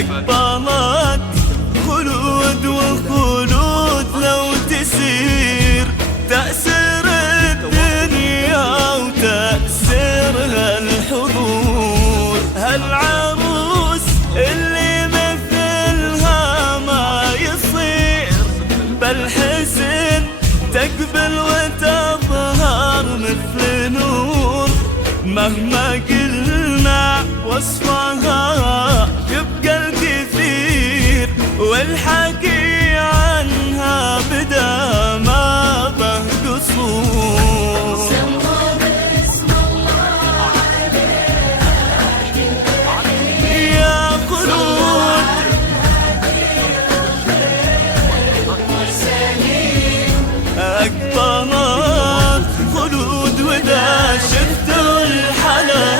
أقبلت خلود وخلود لو تسير تأثير الدنيا وتأثيرها الحضور. هالعروس اللي مثلها ما يصير بالحسن تقبل وتظهر مثل نور. مهما قلنا وصفها يبقى الكثير والحكي عنها بدا ما به قصور. يا خلود أقبلت خلود وإذا شفتوا الحلا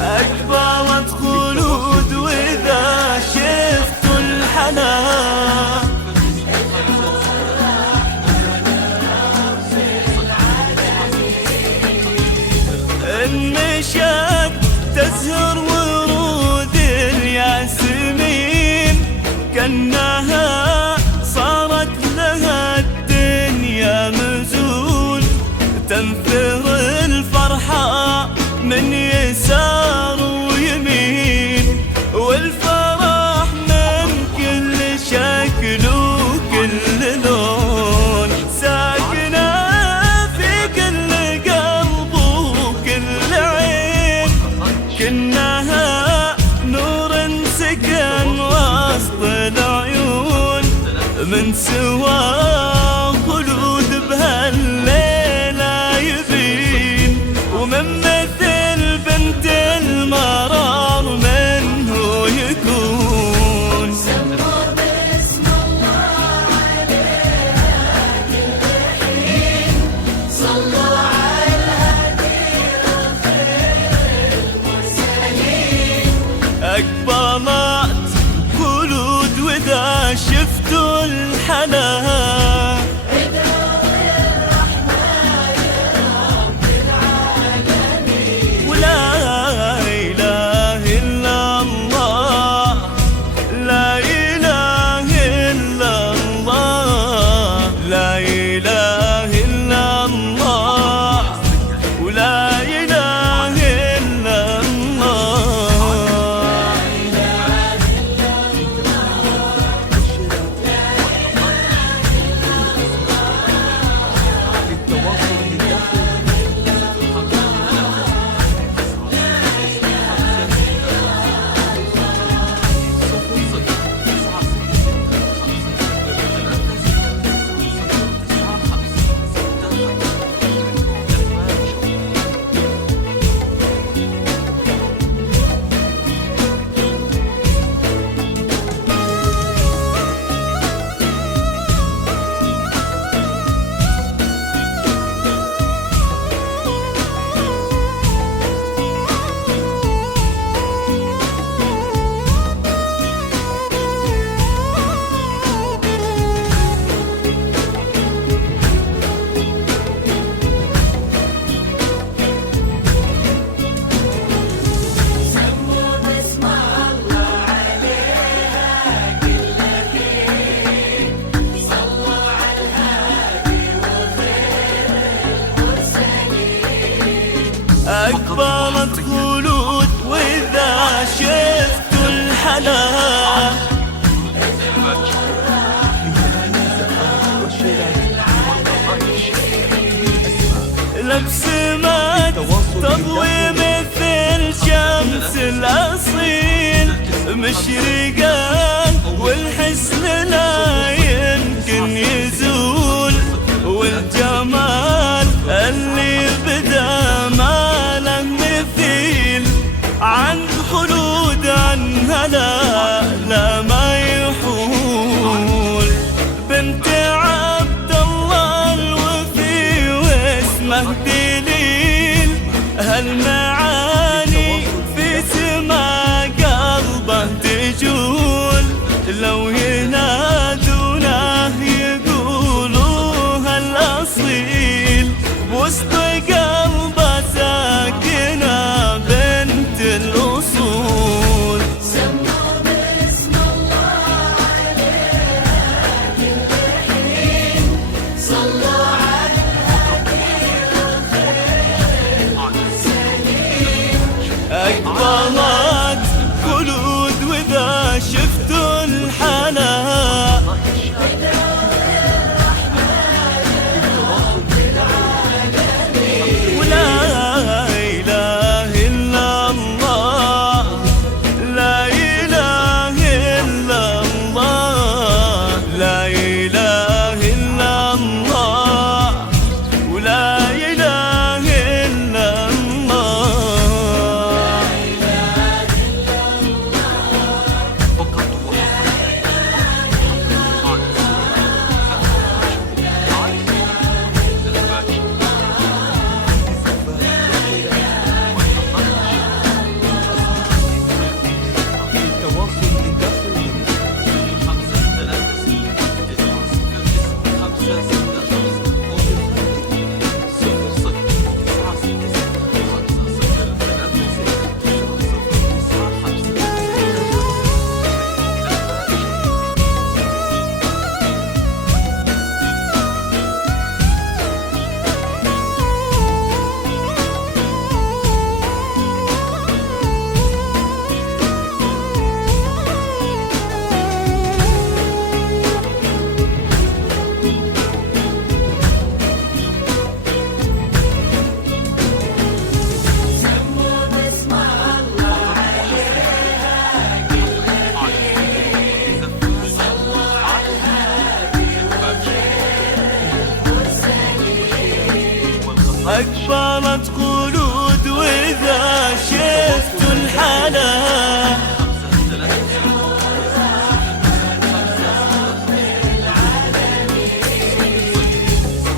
أقبلت خلود وإذا شفتوا الحلا المشاق تزهر ورود الياسمين كأنها صارت لها الدنيا مزون. تنثر الفرحة من يسار ويمين والفرح من كل شكل وكل لون. ساكنة في كل قلب وكل عين كأنها نور سكن وسط العيون. من سوى خلود بهالليلة يبين ومن مثل بنت المرار منه يكون. سموا باسم الله عليها كل حين صلوا على الهادي خير المرسلين. أقبلت خلود وإذا شفتوا الحلا أقبلت خلود وإذا شفت الحلا لبسمت تضوي مثل شمس الأصيل مشرقا والحسن لا يمكن يزول والجمال اللي بدا ما له مثيل عن خلود عنها لا ما يحول بنت عبد الله الوفي واسمه دليل هالمعاني في سما قلبه تجول لو ينادونه يقولوها الأصيل بوسط قلبه ساكنة بنت الأصول سموا باسم الله عليها كل حين صلوا على الهادي الخير سليم أقبلت خلود وإذا شفتوا الحلا سموا باسم الله عليها كل حين صلوا على الهادي الخير سليم أقبلت خلود وإذا شفت الحلا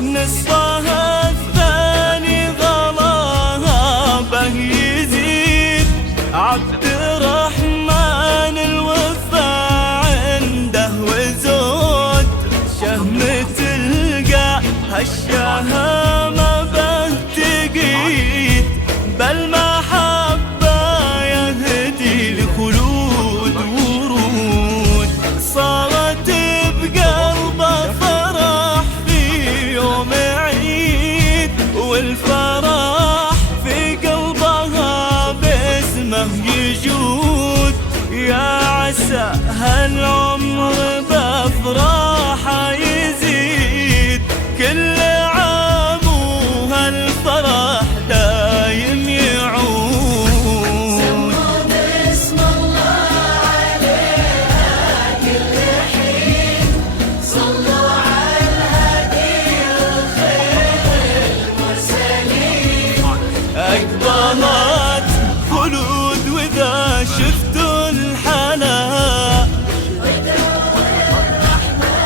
نصفها الثاني غلاها به يزيد عبد الرحمن الوفا عنده وزود شهمة تلقى هالشهامة به تقيد بل محبة يهدي لخلود ورود صارت بقلبه فرح في يوم عيد والفرح في قلبها باسمه يجود يا عسى هالعمر بافراحه يزيد كل عام وهالفرح دايم يعود سموا باسم الله عليها كل حين صلوا على الهادي الخير المرسلين أقبلت خلود وإذا شفتوا الحلا ودوا الرحمن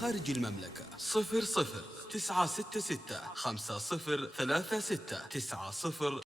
خارج المملكة 00 966 5036 90.